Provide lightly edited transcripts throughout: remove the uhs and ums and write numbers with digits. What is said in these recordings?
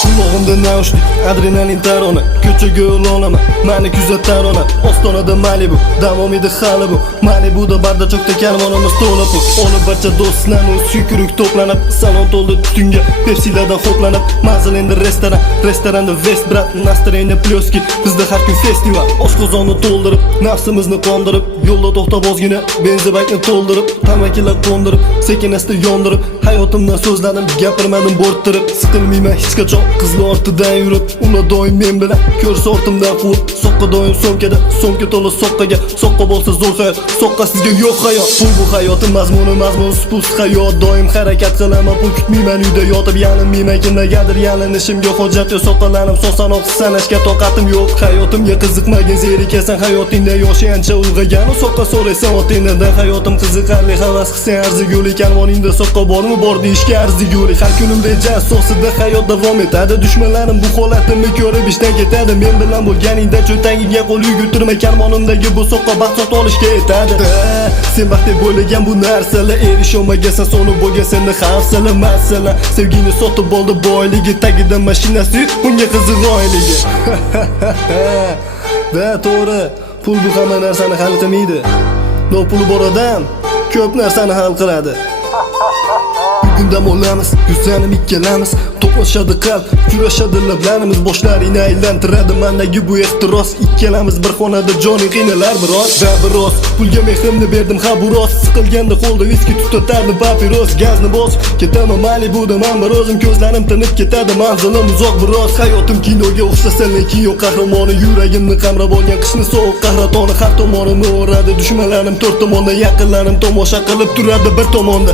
Qulog'imda naushnik, adrenalin tarona, ko'chaga yo'l olaman, mani kuzatar ona. Ostonada Malibu, davom edi hali bu. Malibuda bardachokda karvonimiz to'la pul. Olib barcha do'stlarni o'z suykuruk to'planib, salon to'ldi tutunga, Pepsi'lardan ho'planib. Manzil endi restoran, restoranda West brat, настроение plyoski. Bizda har kun festival, oshqozonni to'ldirib, nafsimizni qondirib, yo'lda to'xtab ozgina benzabakni to'ldirib, tamakilar qo'ndirib, sekin-asta yondirib, hayotimdan so'zladim, gapirmadim bo'rttirib, siqilmayman hech qachon. Qizlar ortidan yurib, ular doim men bilan, ko'rsa ortimdan quvib, soqqa doim so'mkada, so'mka to'la soqqaga, soqqa bo'lsa zo'r hayot, soqqa sizga yo'q hayot. Pul bu hayotim mazmuni, pul hayot, doim harakat qilaman, pul kutmayman uyda yotib, yalinmayman kimgadir yalinishimga hojat yo'q, soqqalarim son-sanoq sanashga toqatim yo'q. Hayotimga qiziqmagan zerikasan, hayotingda yoshi ancha ulg'agan, soqqa so'raysan otingdan. Hayotim qiziqarli, havas qilsang arzigulik, karvoningda soqqa bormi, bor deyishga arzigulik. Har kunimda jas so'sida hayot davom etadi. Dushmanlarim bu holatimni ko'rib ishdan ketadi. Men bilan bo'lganingda cho'ntagingga qo'l yugurtirma, karvonimdagi bu soqqa baxt sot olishga yetadi. Sen baxt deb o'ylagan bu narsalar, erisholmagansan so'ni bo'lgan seni xavfsala masala. Sevgini sotib oldi boyligi, tagida mashinasi, unga qiziq oyligi. Da to'g'ri, pul bu hamma narsani hal qilmaydi. No puli bor odam ko'p narsani hal qiladi. Dam olamiz, yuzlanib ikkalamiz, to'qnashadi qalb, kurashadi lablarimiz, boshlarini aylantiradi mandagi bu ehtiros. Ikkalamiz bir xonada joning qiynalar biroz, va biroz pulga mehrimni berdim, ha bu rost. Siqilganda qo'lda viski tutatardi papiros, gazni bosib ketaman Malibuda men bir o'zim, ko'zlarim tinib ketadi, manzilim uzoq biroz. Hayotim kinoga o'xshasa lekin yo'q qahramoni, yuragimni qamrab olgan qishni sovuq qahratoni. Har tomonimni o'radi dushmanlarim, to'rt tomonda yaqinlarim tomosha qilib turadi bir tomonda.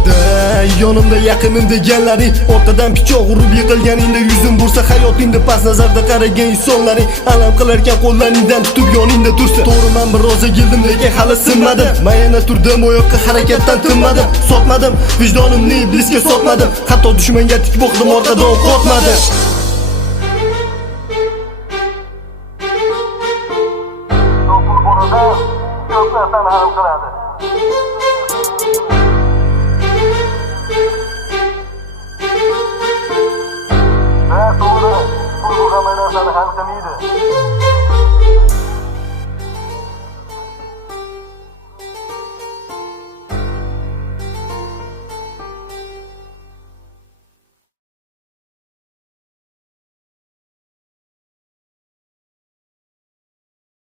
Yonimda yaqinim deganlaring, orqadan pichoq urib yiqilganingda yuzim bursa, hayotingda past nazarda qaragan insonlaring alam qilarkan qo'llaringdan tutib yoningda tursa. To'g'ri men bir roza keldim lekin hali sinmadim, men yana turdim oyoqqa, harakatdan tinmadim, sotmadim vijdonimni iblisga sotmadim, hatto dushmanga tik boqdim, orqadan qo'rqmadim.